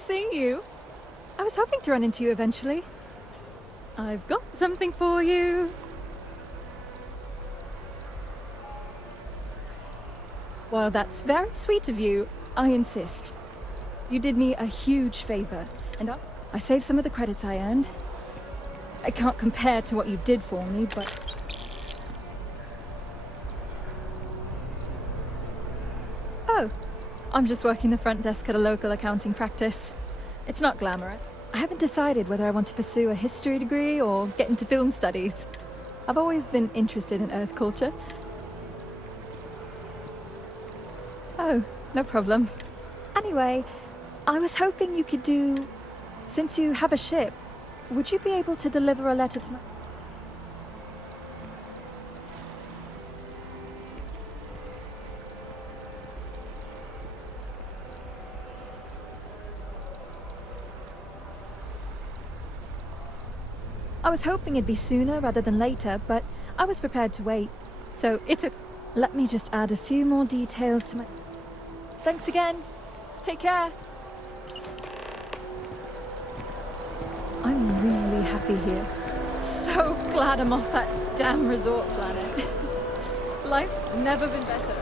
seeing you. I was hoping to run into you eventually. I've got something for you. Well, that's very sweet of you. I insist. You did me a huge favor, and I saved some of the credits I earned. I can't compare to what you did for me, but... Oh, I'm just working the front desk at a local accounting practice. It's not glamorous. I haven't decided whether I want to pursue a history degree or get into film studies. I've always been interested in Earth culture. Oh, no problem. Anyway, I was hoping you could do... Since you have a ship, would you be able to deliver a letter to my... I was hoping it'd be sooner rather than later, but I was prepared to wait. So it took... Let me just add a few more details to my... Thanks again. Take care. I'm really happy here. So glad I'm off that damn resort planet. Life's never been better.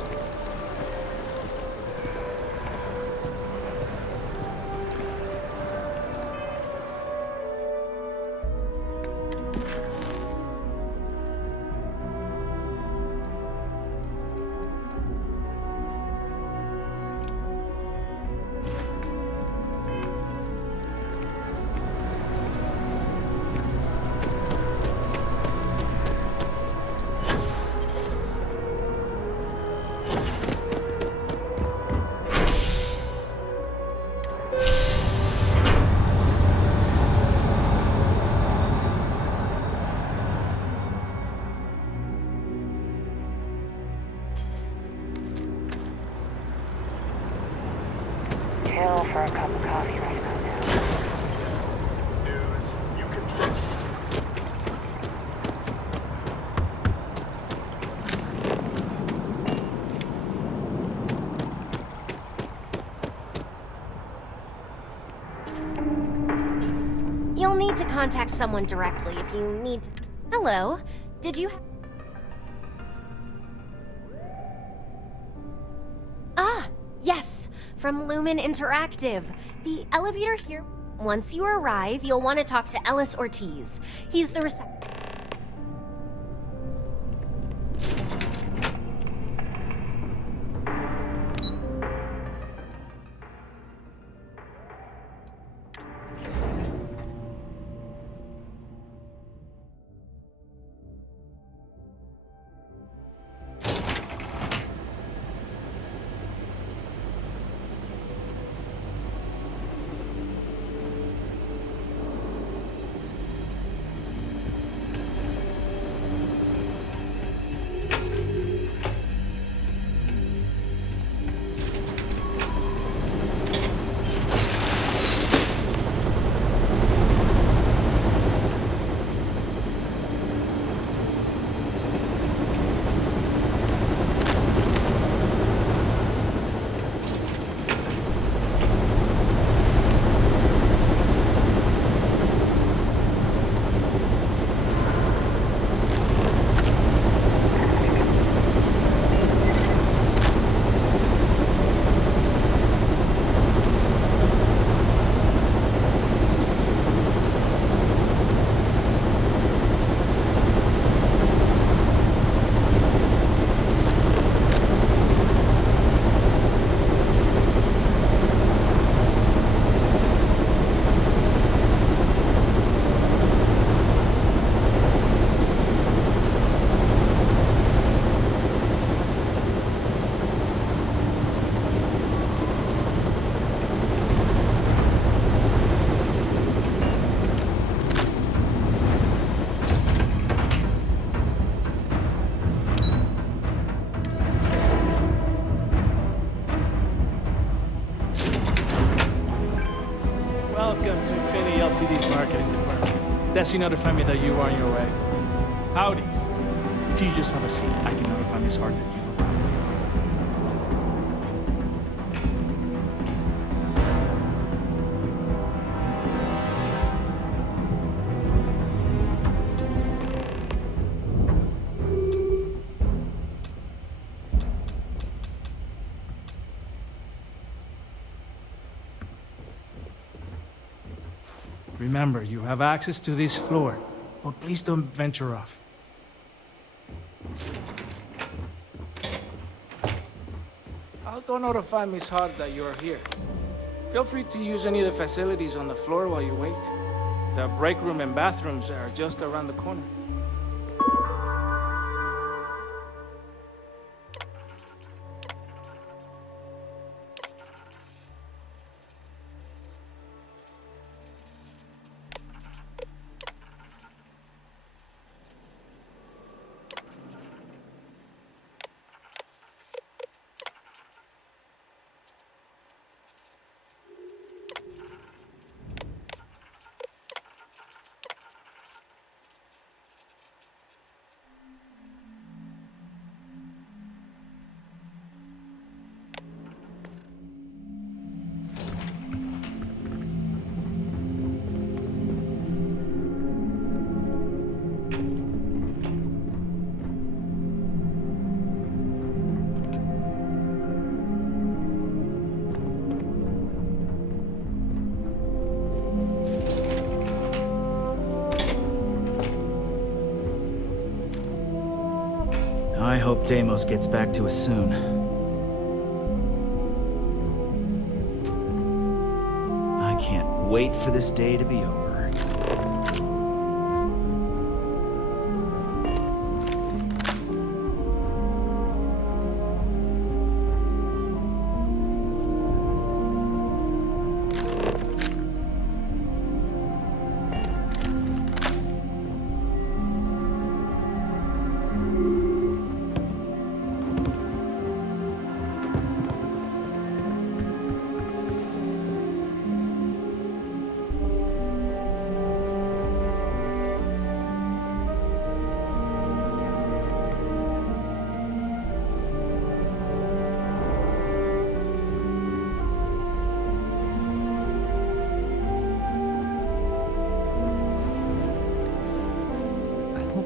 Chill for a cup of coffee right about now. Dudes, you can trust. You'll need to contact someone directly if you need to... Hello, did you... Ah, yes, from Lumen Interactive. The elevator here. Once you arrive, you'll want to talk to Ellis Ortiz. He's the Welcome to Infinity Ltd's marketing department. Desi notified me that you are on your way. Howdy. If you just have a seat, I can notify Miss Hart that you've arrived. Remember, you have access to this floor, but please don't venture off. I'll go notify Miss Hart that you are here. Feel free to use any of the facilities on the floor while you wait. The break room and bathrooms are just around the corner. I hope Deimos gets back to us soon. I can't wait for this day to be over.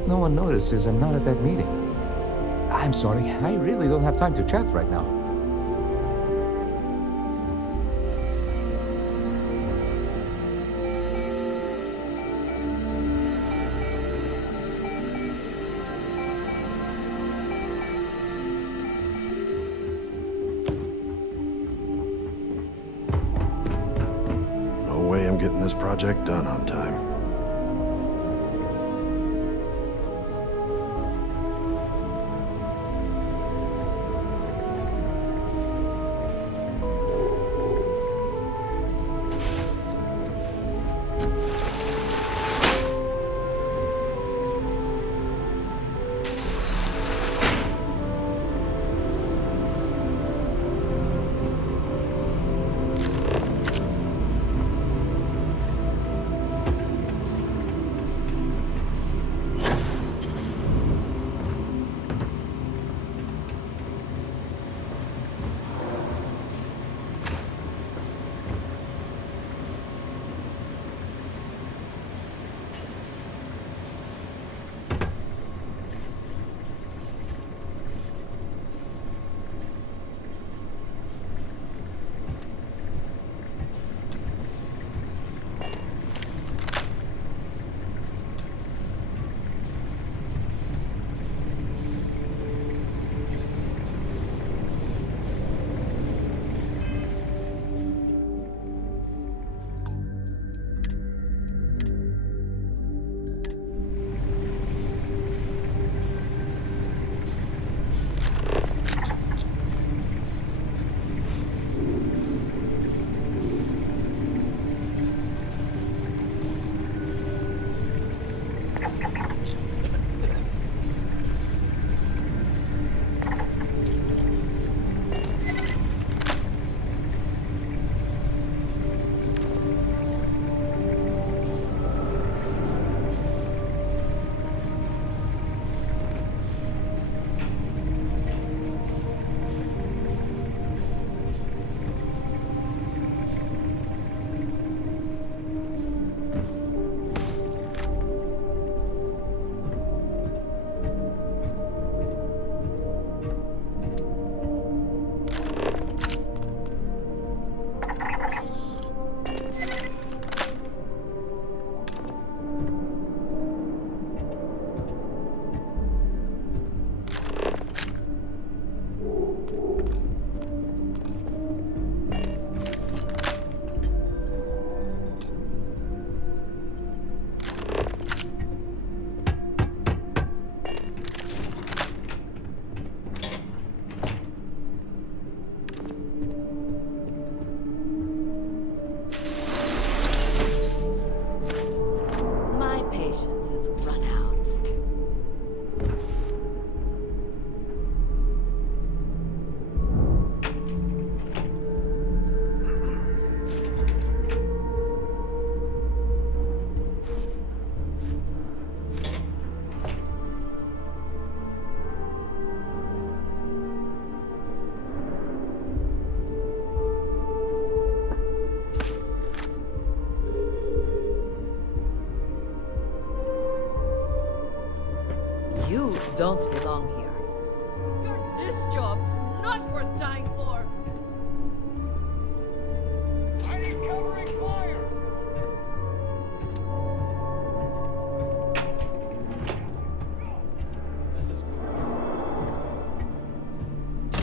No one notices I'm not at that meeting. I'm sorry, I really don't have time to chat right now. No way I'm getting this project done on time. don't belong here. This job's not worth dying for! I need covering fire!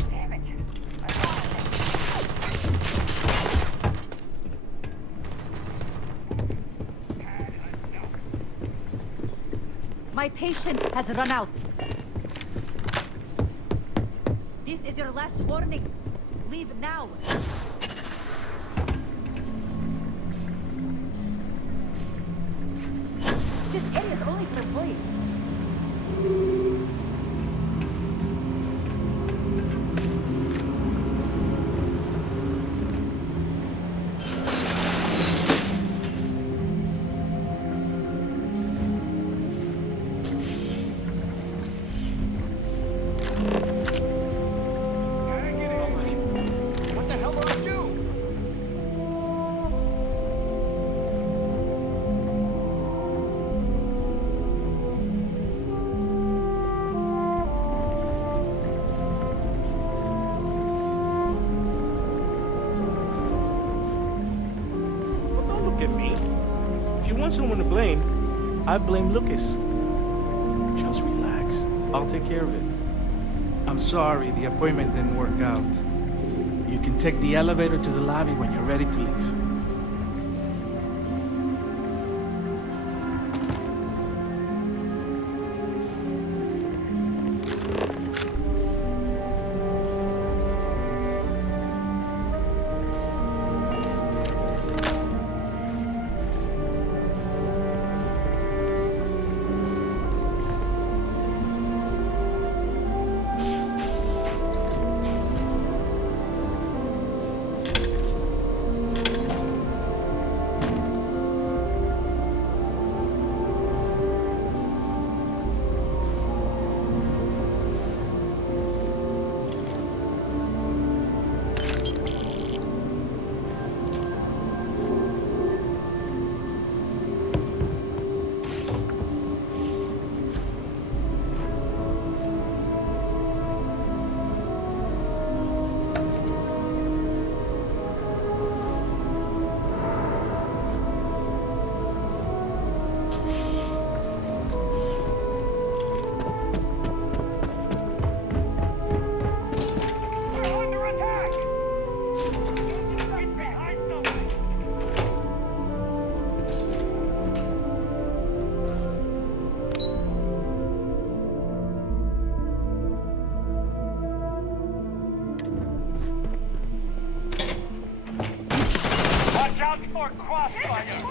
Damn it. My patience has run out. This is your last warning. Leave now. This area is only for employees. What the hell do I do? Well, don't look at me. If you want someone to blame, I blame Lucas. Just relax. I'll take care of it. I'm sorry the appointment didn't work out. You can take the elevator to the lobby when you're ready to leave. Watch out for crossfire!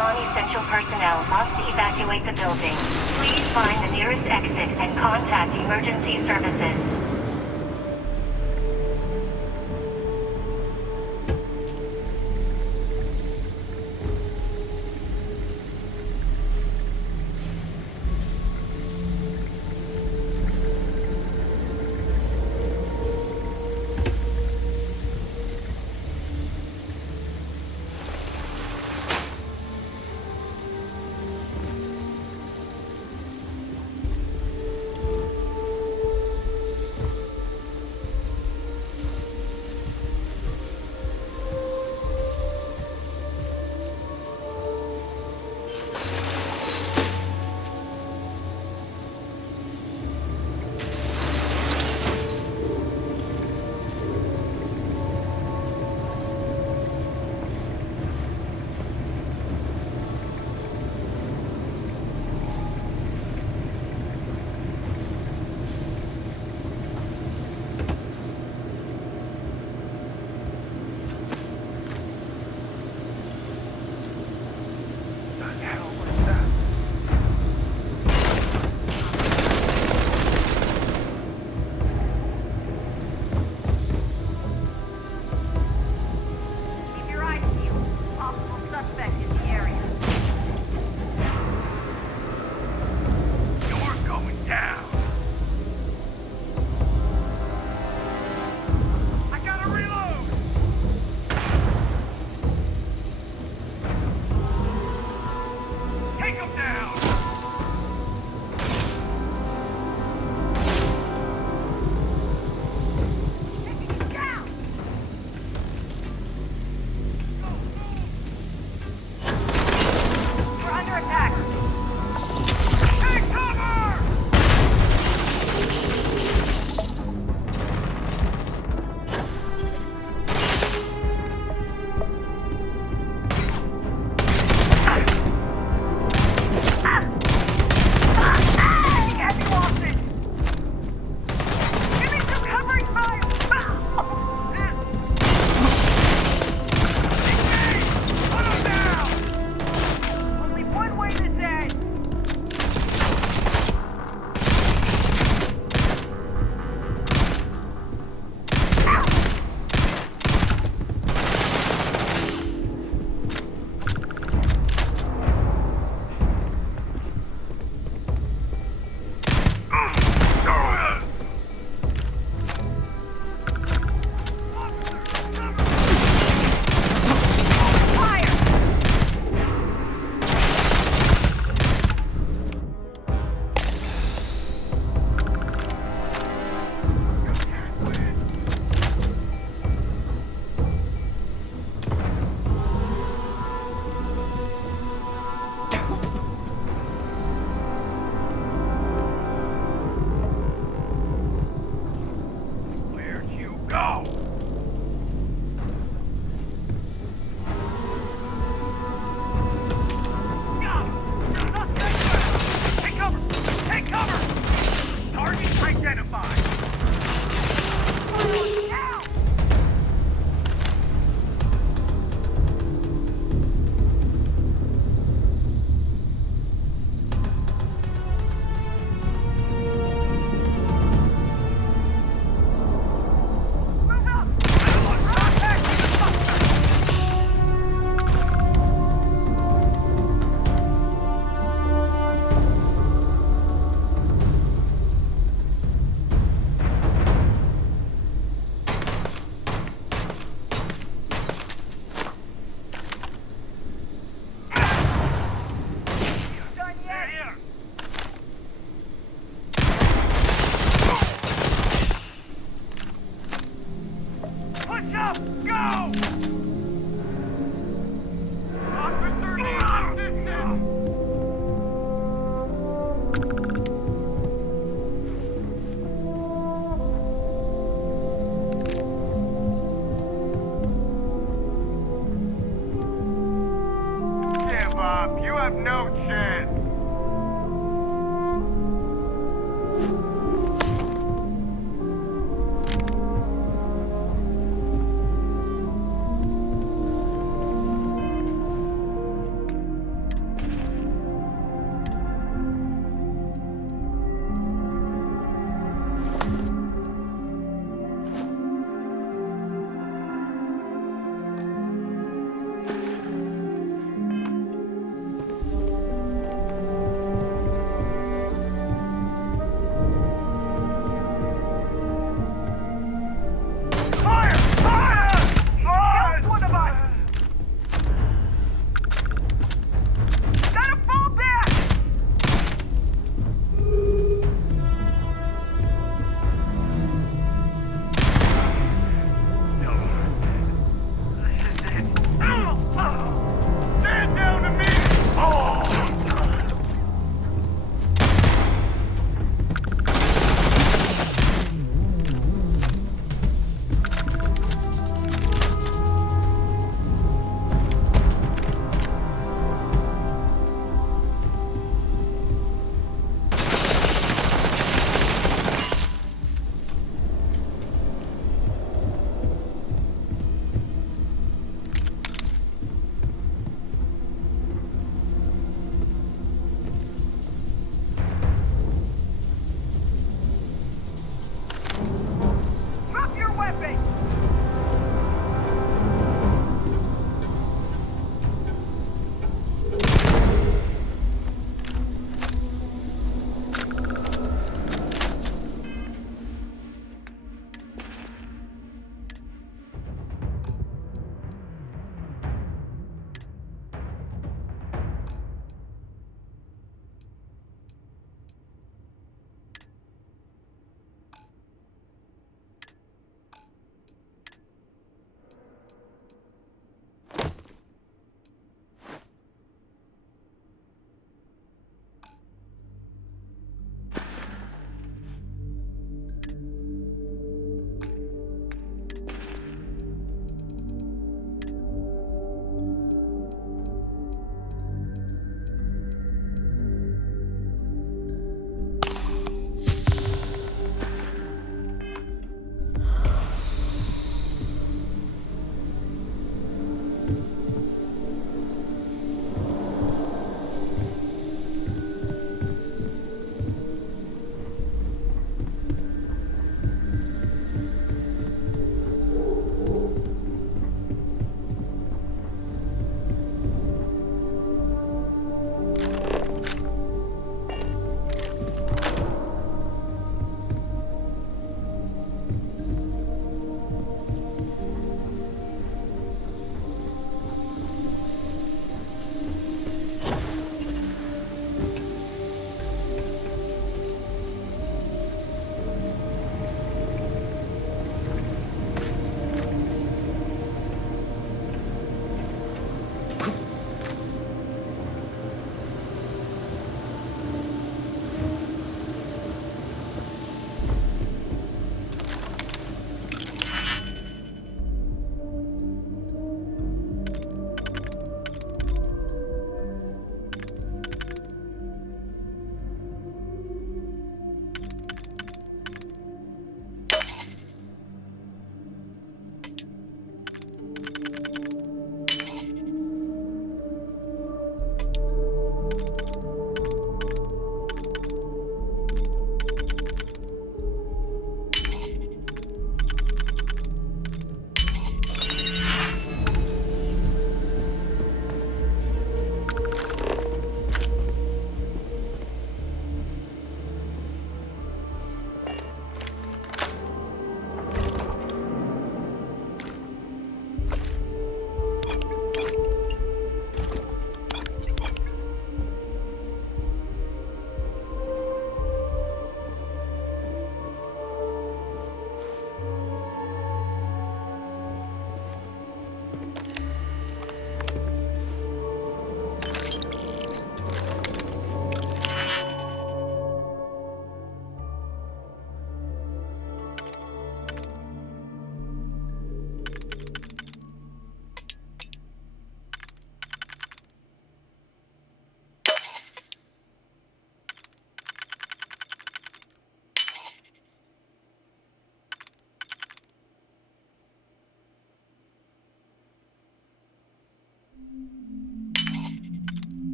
non-essential personnel must evacuate the building. Please find the nearest exit and contact emergency services.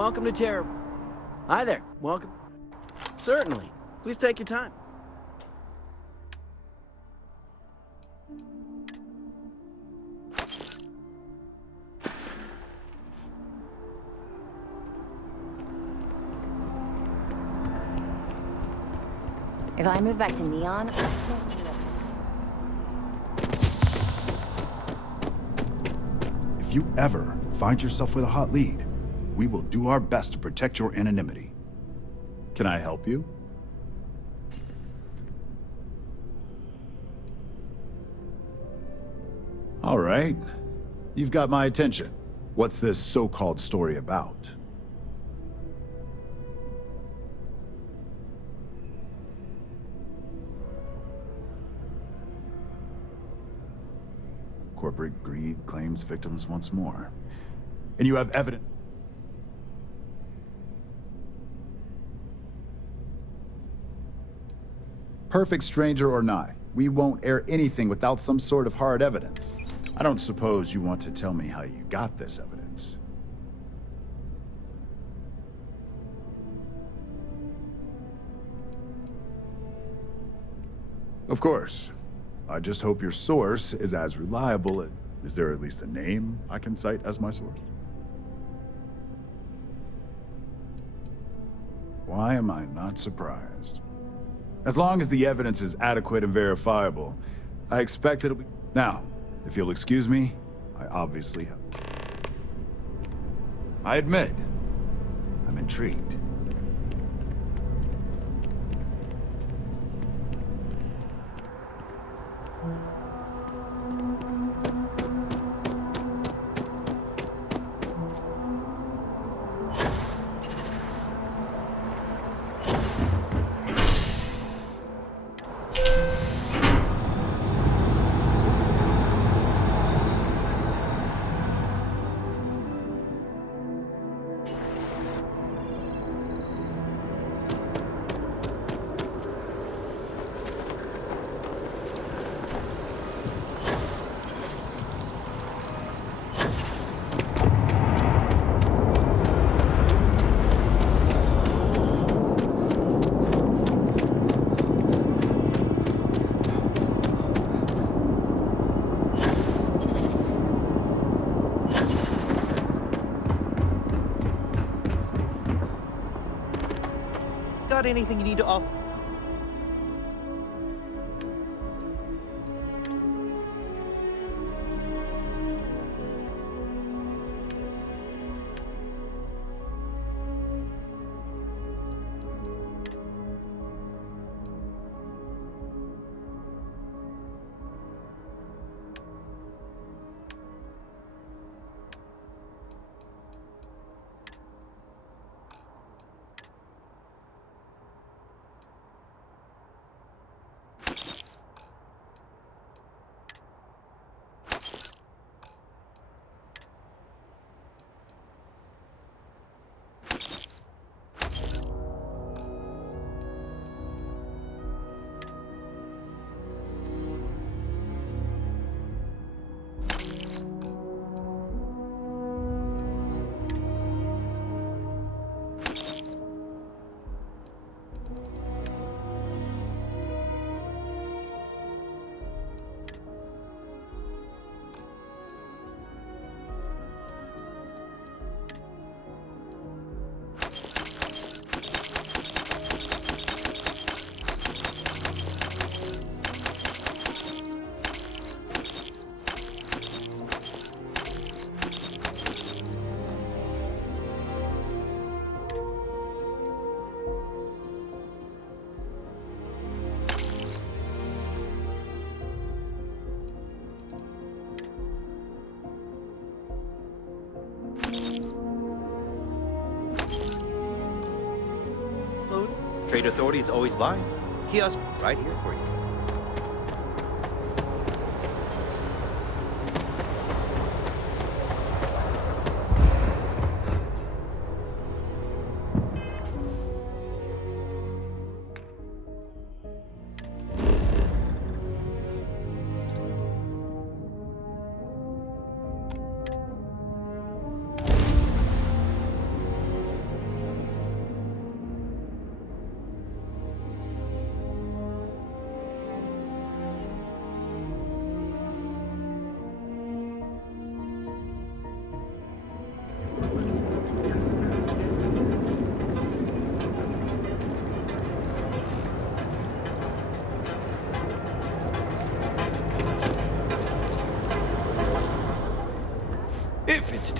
welcome to Terror. Hi there, welcome. Certainly. Please take your time. If I move back to Neon, If you ever find yourself with a hot lead, we will do our best to protect your anonymity. Can I help you? All right. You've got my attention. What's this so-called story about? Corporate greed claims victims once more. And you have evidence. Perfect stranger or not, we won't air anything without some sort of hard evidence. I don't suppose you want to tell me how you got this evidence. Of course. I just hope your source is as reliable. Is there at least a name I can cite as my source? Why am I not surprised? As long as the evidence is adequate and verifiable, I expect it'll be... Now, if you'll excuse me, I obviously have... I admit, I'm intrigued. Got anything you need to offer? Trade authorities always buy. Kiosk right here for you.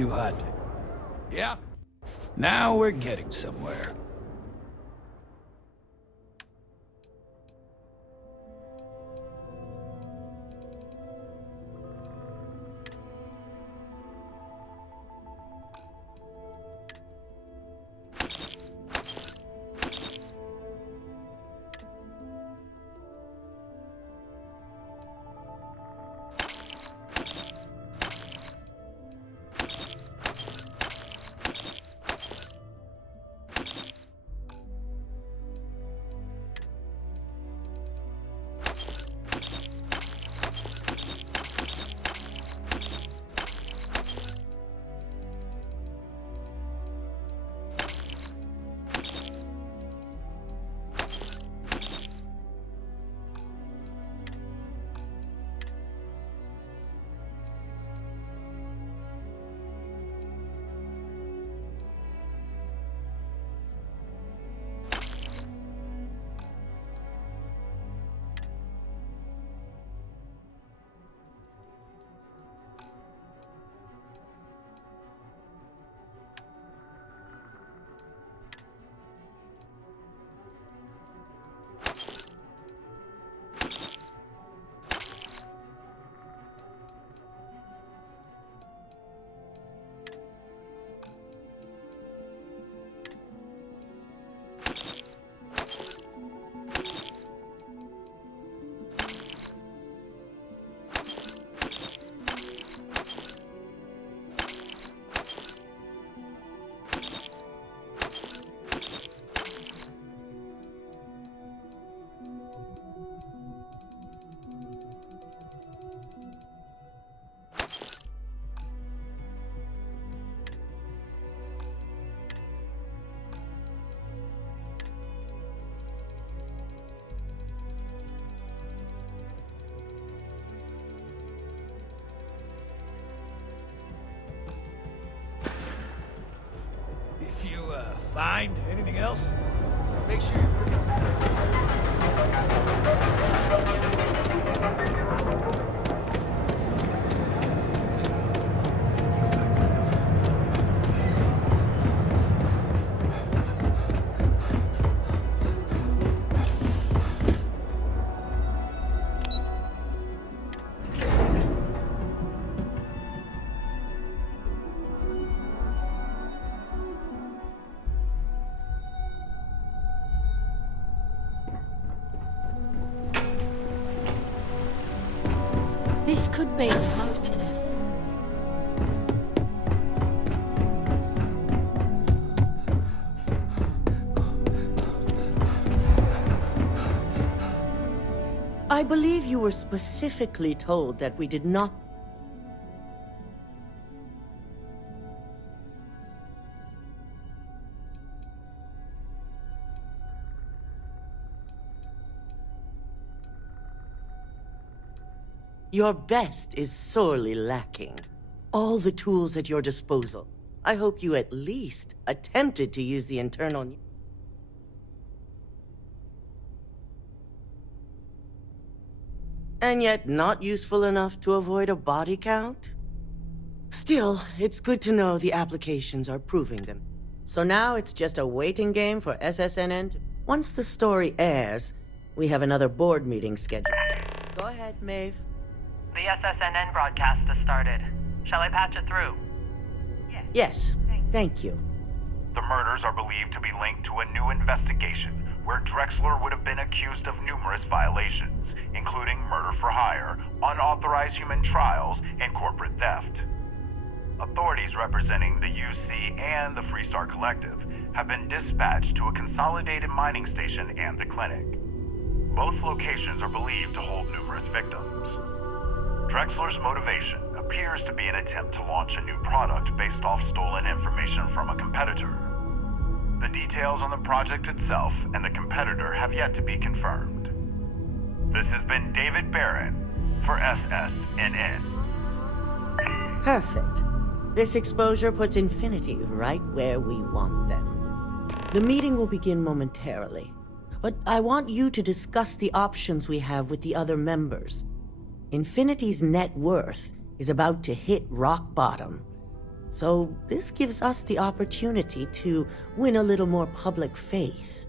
too hot. Yeah. Now we're getting somewhere. If you, find anything else, make sure you bring it to This could be the most. I believe you were specifically told that we did not. Your best is sorely lacking. All the tools at your disposal. I hope you at least attempted to use the internal. And yet not useful enough to avoid a body count? Still, it's good to know the applications are proving them. So now it's just a waiting game for SSNN. Once the story airs, we have another board meeting scheduled. Go ahead, Maeve. The SSNN broadcast has started. Shall I patch it through? Yes, thank you. The murders are believed to be linked to a new investigation where Drexler would have been accused of numerous violations, including murder for hire, unauthorized human trials, and corporate theft. Authorities representing the UC and the Freestar Collective have been dispatched to a consolidated mining station and the clinic. Both locations are believed to hold numerous victims. Drexler's motivation appears to be an attempt to launch a new product based off stolen information from a competitor. The details on the project itself and the competitor have yet to be confirmed. This has been David Barron for SSNN. Perfect. This exposure puts Infinity right where we want them. The meeting will begin momentarily, but I want you to discuss the options we have with the other members. Infinity's net worth is about to hit rock bottom. So this gives us the opportunity to win a little more public faith.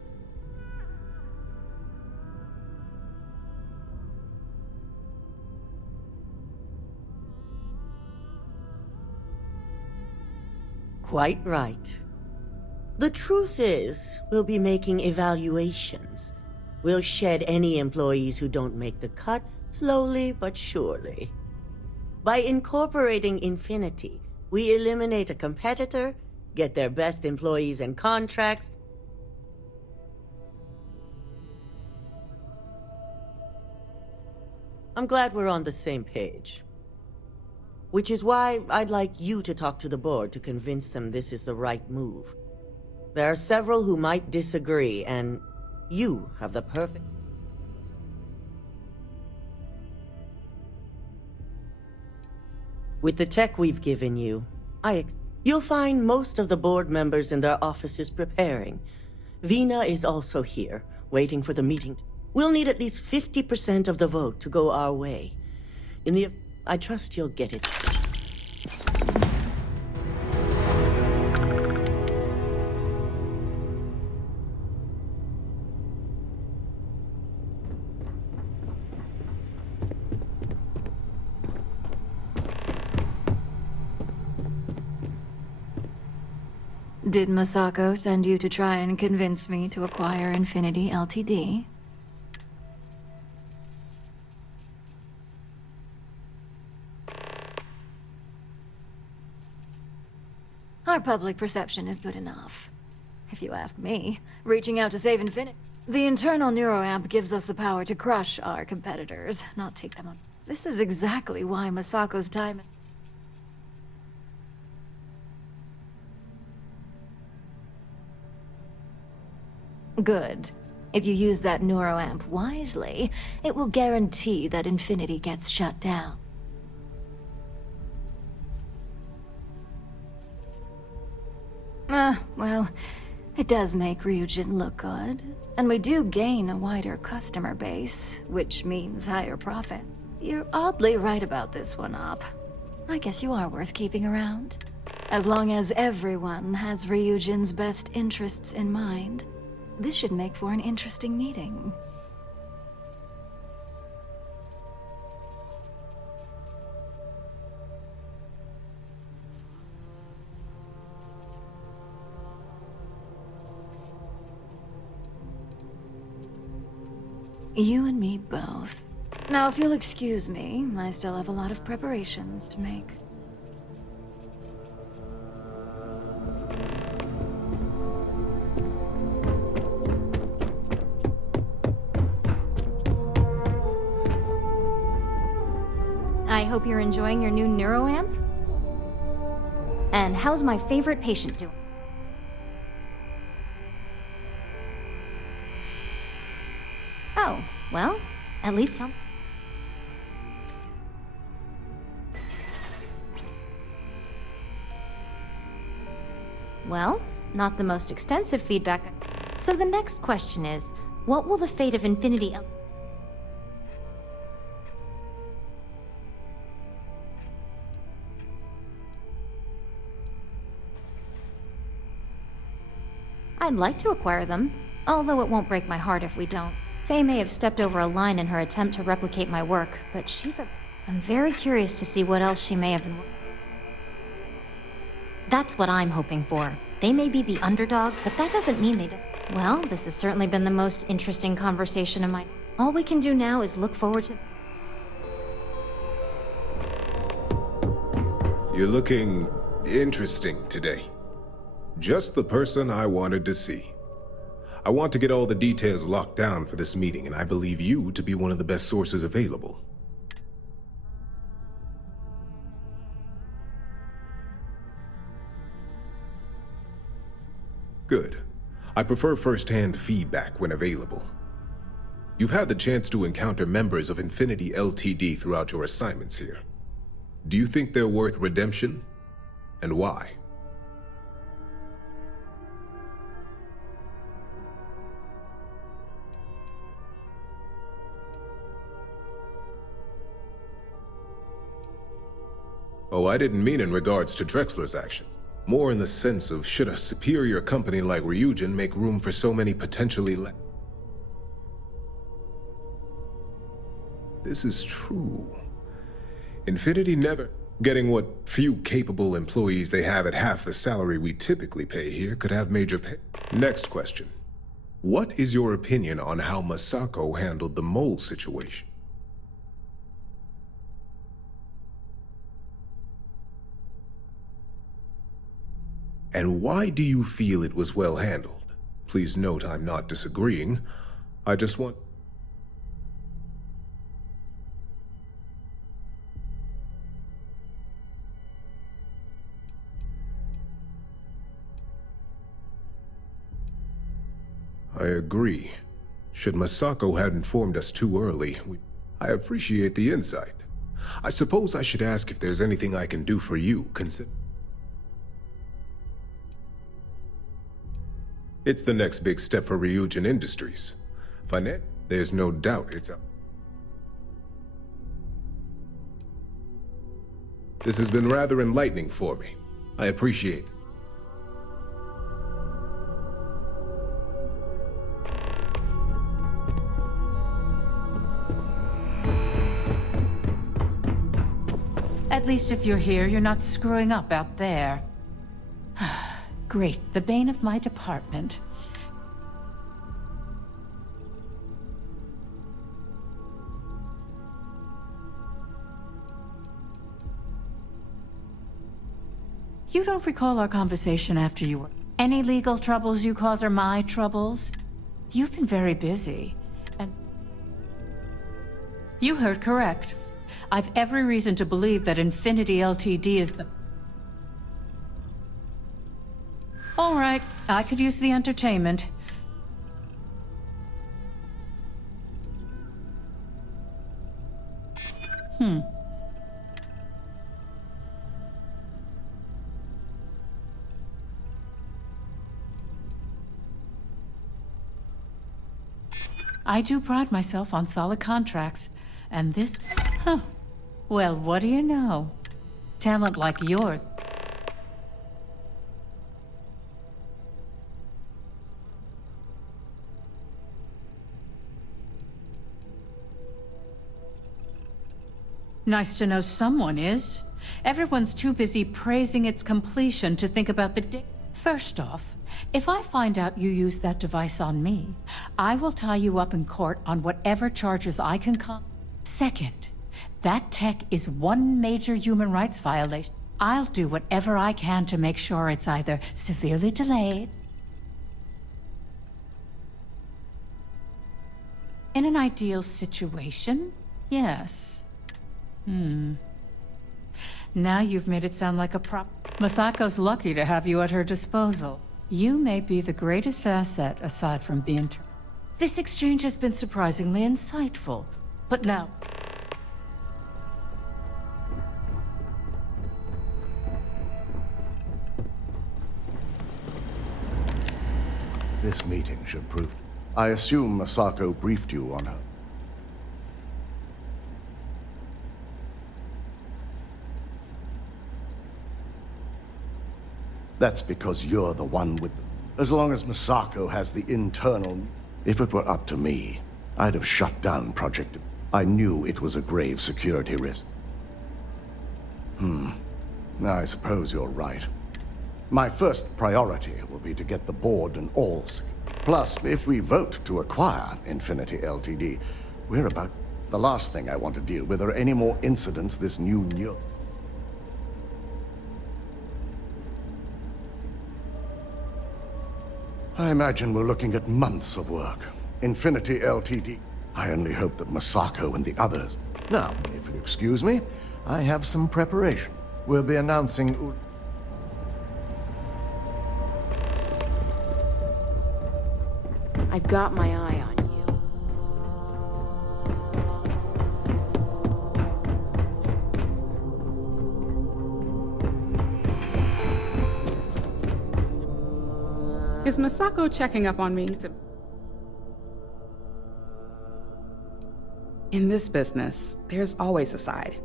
Quite right. The truth is, we'll be making evaluations. We'll shed any employees who don't make the cut, slowly but surely. By incorporating Infinity, we eliminate a competitor, get their best employees and contracts. I'm glad we're on the same page. Which is why I'd like you to talk to the board to convince them this is the right move. There are several who might disagree, and you have the perfect... With the tech we've given you, you'll find most of the board members in their offices preparing. Vina is also here, waiting for the meeting. We'll need at least 50% of the vote to go our way. I trust you'll get it. Did Masako send you to try and convince me to acquire Infinity Ltd? Our public perception is good enough. If you ask me, reaching out to save Infinity... The internal neuroamp gives us the power to crush our competitors, not take them on. This is exactly why Masako's time... Good. If you use that neuroamp wisely, it will guarantee that Infinity gets shut down. Well, it does make Ryujin look good, and we do gain a wider customer base, which means higher profit. You're oddly right about this one, Op. I guess you are worth keeping around. As long as everyone has Ryujin's best interests in mind. This should make for an interesting meeting. You and me both. Now, if you'll excuse me, I still have a lot of preparations to make. I hope you're enjoying your new neuroamp. And how's my favorite patient doing? Oh, well, at least tell me. Well, not the most extensive feedback. So the next question is, what will the fate of Infinity... I'd like to acquire them, although it won't break my heart if we don't. Faye may have stepped over a line in her attempt to replicate my work, but I'm very curious to see what else she may have been... That's what I'm hoping for. They may be the underdog, but that doesn't mean they don't... Well, this has certainly been the most interesting conversation of mine. All we can do now is look forward to... You're looking interesting today. Just the person I wanted to see. I want to get all the details locked down for this meeting, and I believe you to be one of the best sources available. Good. I prefer first-hand feedback when available. You've had the chance to encounter members of Infinity Ltd throughout your assignments here. Do you think they're worth redemption? And why? Oh, I didn't mean in regards to Drexler's actions. More in the sense of, should a superior company like Ryujin make room for so many potentially This is true. Infinity never getting what few capable employees they have at half the salary we typically pay here could have major pay. Next question. What is your opinion on how Masako handled the mole situation? And why do you feel it was well handled? Please note I'm not disagreeing. I just want... I agree. Should Masako had informed us too early, I appreciate the insight. I suppose I should ask if there's anything I can do for you, It's the next big step for Ryujin Industries. There's no doubt it's up. This has been rather enlightening for me. I appreciate it. At least if you're here, you're not screwing up out there. Great, the bane of my department. You don't recall our conversation after you were... Any legal troubles you cause are my troubles? You've been very busy, and... You heard correct. I've every reason to believe that Infinity LTD is the... All right, I could use the entertainment. I do pride myself on solid contracts, and this... Well, what do you know? Talent like yours... Nice to know someone is. Everyone's too busy praising its completion to think about the day. First off, if I find out you used that device on me, I will tie you up in court on whatever charges I can come. Second, that tech is one major human rights violation. I'll do whatever I can to make sure it's either severely delayed. In an ideal situation, yes. Now you've made it sound like a prop. Masako's lucky to have you at her disposal. You may be the greatest asset aside from the intern. This exchange has been surprisingly insightful, but now... This meeting should prove... I assume Masako briefed you on her. That's because you're the one with the... As long as Masako has the internal... If it were up to me, I'd have shut down Project... I knew it was a grave security risk. I suppose you're right. My first priority will be to get the board and all... Plus, if we vote to acquire Infinity LTD, we're about... The last thing I want to deal with are any more incidents this new... I imagine we're looking at months of work. Infinity LTD. I only hope that Masako and the others... Now, if you excuse me, I have some preparation. We'll be announcing... I've got my eye on you. Is Masako checking up on me In this business, there's always a side.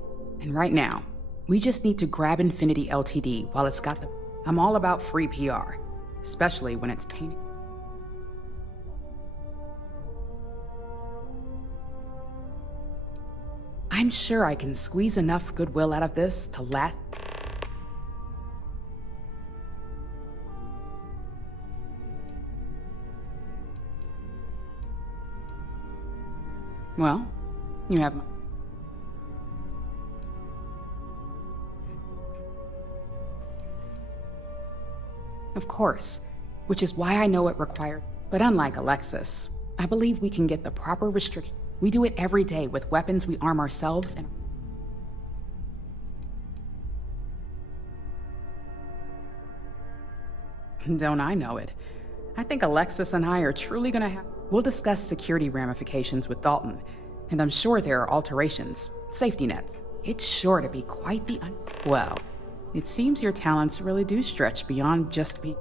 And right now, We just need to grab Infinity LTD while it's got the... I'm all about free PR, especially when it's tainted. I'm sure I can squeeze enough goodwill out of this to last... Well, you have my... Of course, which is why I know it required. But unlike Alexis, I believe we can get the proper restriction. We do it every day with weapons we arm ourselves and... Don't I know it? I think Alexis and I are truly gonna have... We'll discuss security ramifications with Dalton, and I'm sure there are alterations, safety nets. It's sure to be quite the Well, it seems your talents really do stretch beyond just being...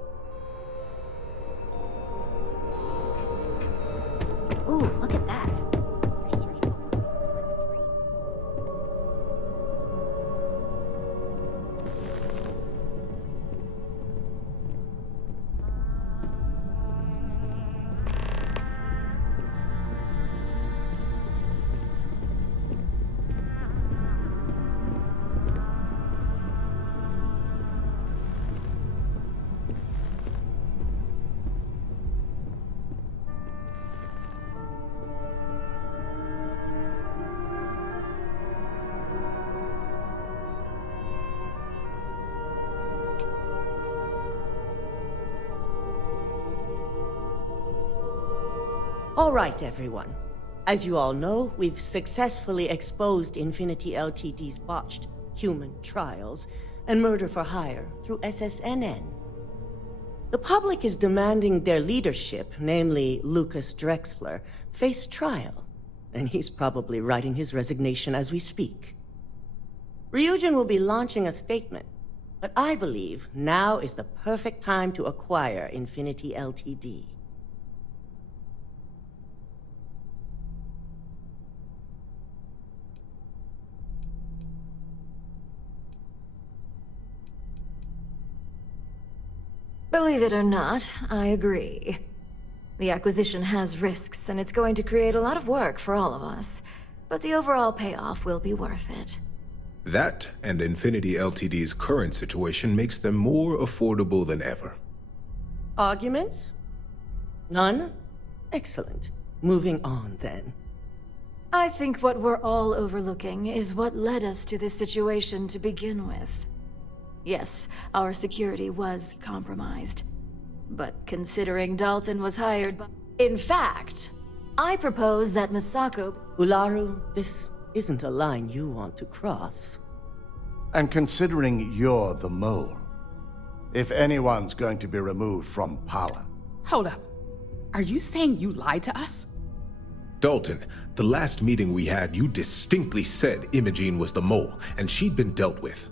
Ooh, look at that. All right, everyone. As you all know, we've successfully exposed Infinity LTD's botched human trials and murder for hire through SSNN. The public is demanding their leadership, namely Lucas Drexler, face trial, and he's probably writing his resignation as we speak. Ryujin will be launching a statement, but I believe now is the perfect time to acquire Infinity LTD. Believe it or not, I agree. The acquisition has risks, and it's going to create a lot of work for all of us. But the overall payoff will be worth it. That and Infinity LTD's current situation makes them more affordable than ever. Arguments? None? Excellent. Moving on, then. I think what we're all overlooking is what led us to this situation to begin with. Yes, our security was compromised. But considering Dalton was hired by... In fact, I propose that Misako... Ularu, this isn't a line you want to cross. And considering you're the mole, if anyone's going to be removed from power... Hold up. Are you saying you lied to us? Dalton, the last meeting we had, you distinctly said Imogene was the mole, and she'd been dealt with.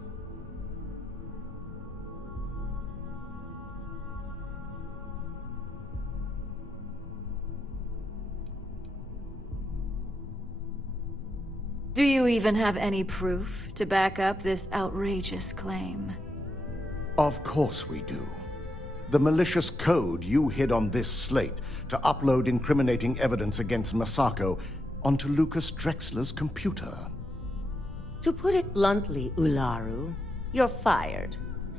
Do you even have any proof to back up this outrageous claim? Of course we do. The malicious code you hid on this slate to upload incriminating evidence against Misako onto Lucas Drexler's computer. To put it bluntly, Ularu, you're fired.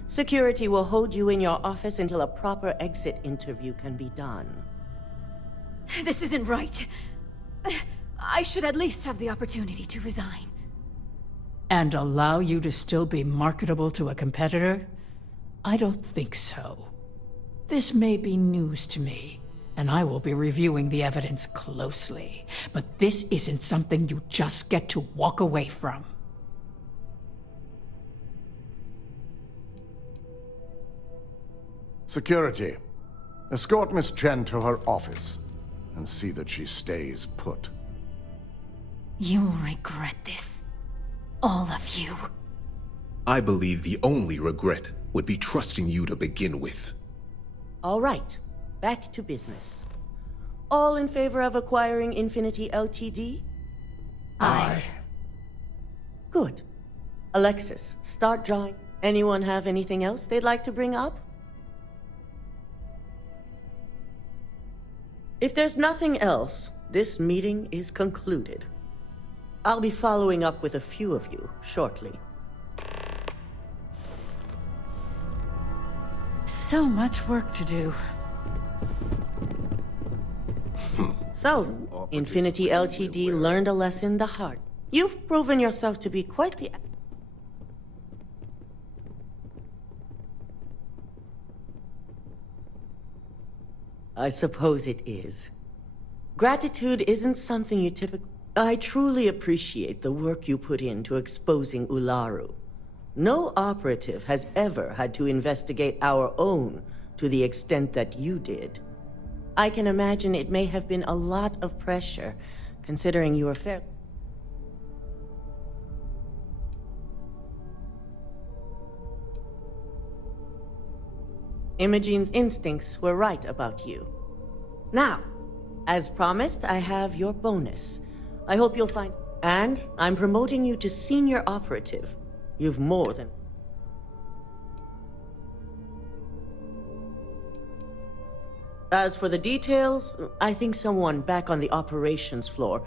Security will hold you in your office until a proper exit interview can be done. This isn't right. I should at least have the opportunity to resign. And allow you to still be marketable to a competitor? I don't think so. This may be news to me, and I will be reviewing the evidence closely. But this isn't something you just get to walk away from. Security, escort Miss Chen to her office and see that she stays put. You'll regret this. All of you. I believe the only regret would be trusting you to begin with. All right, back to business. All in favor of acquiring Infinity LTD? Aye. Good. Alexis, start drawing. Anyone have anything else they'd like to bring up? If there's nothing else, this meeting is concluded. I'll be following up with a few of you shortly. So much work to do. So, Infinity LTD learned a lesson the hard. You've proven yourself to be quite the... I suppose it is. Gratitude isn't something you typically... I truly appreciate the work you put into exposing Ularu. No operative has ever had to investigate our own to the extent that you did. I can imagine it may have been a lot of pressure, considering you were fair... Imogene's instincts were right about you. Now, as promised, I have your bonus. I hope you'll find... And I'm promoting you to senior operative. You've more than... As for the details, I think someone back on the operations floor...